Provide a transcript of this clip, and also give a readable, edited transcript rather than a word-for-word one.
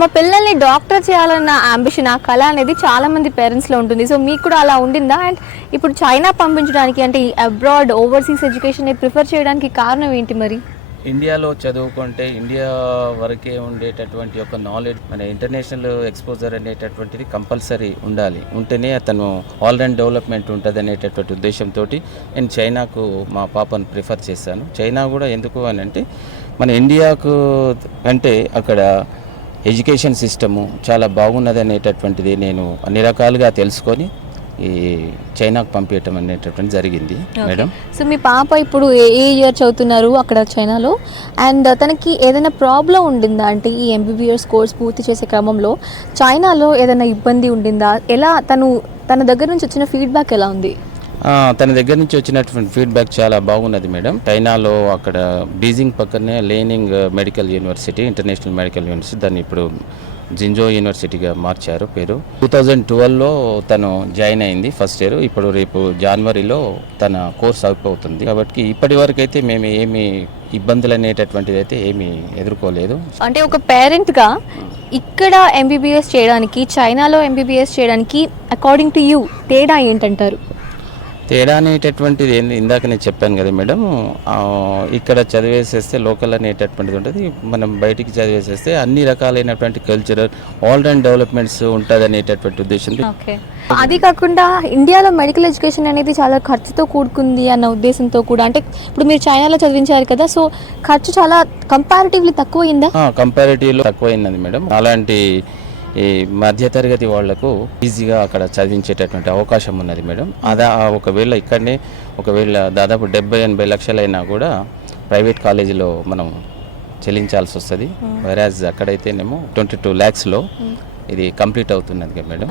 మా పిల్లల్ని డాక్టర్ చేయాలన్న అంబిషన్, ఆ కళ అనేది చాలా మంది పేరెంట్స్లో ఉంటుంది. సో మీకు కూడా అలా ఉండిందా? అండ్ ఇప్పుడు చైనా పంపించడానికి అంటే అబ్రాడ్ ఓవర్సీస్ ఎడ్యుకేషన్ ప్రిఫర్ చేయడానికి కారణం ఏంటి మరి? ఇండియాలో చదువుకుంటే ఇండియా వరకే ఉండేటటువంటి ఒక నాలెడ్జ్, మన ఇంటర్నేషనల్ ఎక్స్పోజర్ అనేటటువంటిది కంపల్సరీ ఉండాలి. ఉంటేనే అతను ఆల్ రౌండ్ డెవలప్మెంట్ ఉంటుంది అనేటటువంటి ఉద్దేశంతో నేను చైనాకు మా పాపను ప్రిఫర్ చేశాను. చైనా కూడా ఎందుకు అని అంటే మన ఇండియాకు అంటే అక్కడ ఎడ్యుకేషన్ సిస్టము చాలా బాగున్నది అనేటటువంటిది నేను అన్ని రకాలుగా తెలుసుకొని ఈ చైనాకు పంపించడం అనేటటువంటి జరిగింది మేడం. సో మీ పాప ఇప్పుడు ఏ ఇయర్ చదువుతున్నారు అక్కడ చైనాలో? అండ్ తనకి ఏదైనా ప్రాబ్లం ఉండిందా అంటే ఈ ఎంబీబీఎస్ కోర్స్ పూర్తి చేసే క్రమంలో చైనాలో ఏదైనా ఇబ్బంది ఉండిందా? ఎలా తన దగ్గర నుంచి వచ్చిన ఫీడ్బ్యాక్ ఎలా ఉంది? తన దగ్గర నుంచి వచ్చినటువంటి ఫీడ్బ్యాక్ చాలా బాగున్నది మేడం. చైనాలో అక్కడ బీజింగ్ పక్కనే laning medical university, international medical university, దాన్ని ఇప్పుడు జింజో యూనివర్సిటీగా మార్చారు పేరు. 2012లో తను జాయిన్ అయింది ఫస్ట్ ఇయర్. ఇప్పుడు రేపు జనవరిలో తన కోర్స్ అయిపోతుంది. కాబట్టి ఇప్పటి వరకు అయితే మేము ఏమి ఇబ్బందులు అనేటటువంటిది అయితే ఏమీ ఎదుర్కోలేదు. అంటే ఒక పేరెంట్గా ఇక్కడ ఎంబీబీఎస్ చేయడానికి, చైనాలో ఎంబీబీఎస్ చేయడానికి అకార్డింగ్ టు యూ తేడా ఏంటంటారు? తేడా అనేటటువంటిది ఏంది, ఇందాక నేను చెప్పాను కదా మేడం, ఇక్కడ చదివేసేస్తే లోకల్ అనేటటువంటిది ఉంటుంది. మనం బయటికి చదివేసేస్తే అన్ని రకాలైనటువంటి కల్చరల్ ఆల్ రౌండ్ డెవలప్మెంట్స్ ఉంటుంది అనేటటువంటి ఉద్దేశంతో. ఓకే, అది కాకుండా ఇండియాలో మెడికల్ ఎడ్యుకేషన్ అనేది చాలా ఖర్చుతో కూడుకుంది అన్న ఉద్దేశంతో కూడా, అంటే ఇప్పుడు మీరు చైనాలో చదివించారు కదా, సో ఖర్చు చాలా కంపారిటివ్లీ తక్కువైందా? కంపారిటివ్లో తక్కువైంది మేడం. అలాంటి ఈ మధ్యతరగతి వాళ్లకు ఈజీగా అక్కడ చదివించేటటువంటి అవకాశం ఉన్నది మేడం. ఒకవేళ ఇక్కడనే దాదాపు 70-80 లక్షలైనా కూడా ప్రైవేట్ కాలేజీలో మనం చెల్లించాల్సి వస్తుంది. వెరాజ్ అక్కడైతేనేమో 22 lakhsలో ఇది కంప్లీట్ అవుతున్నది మేడం.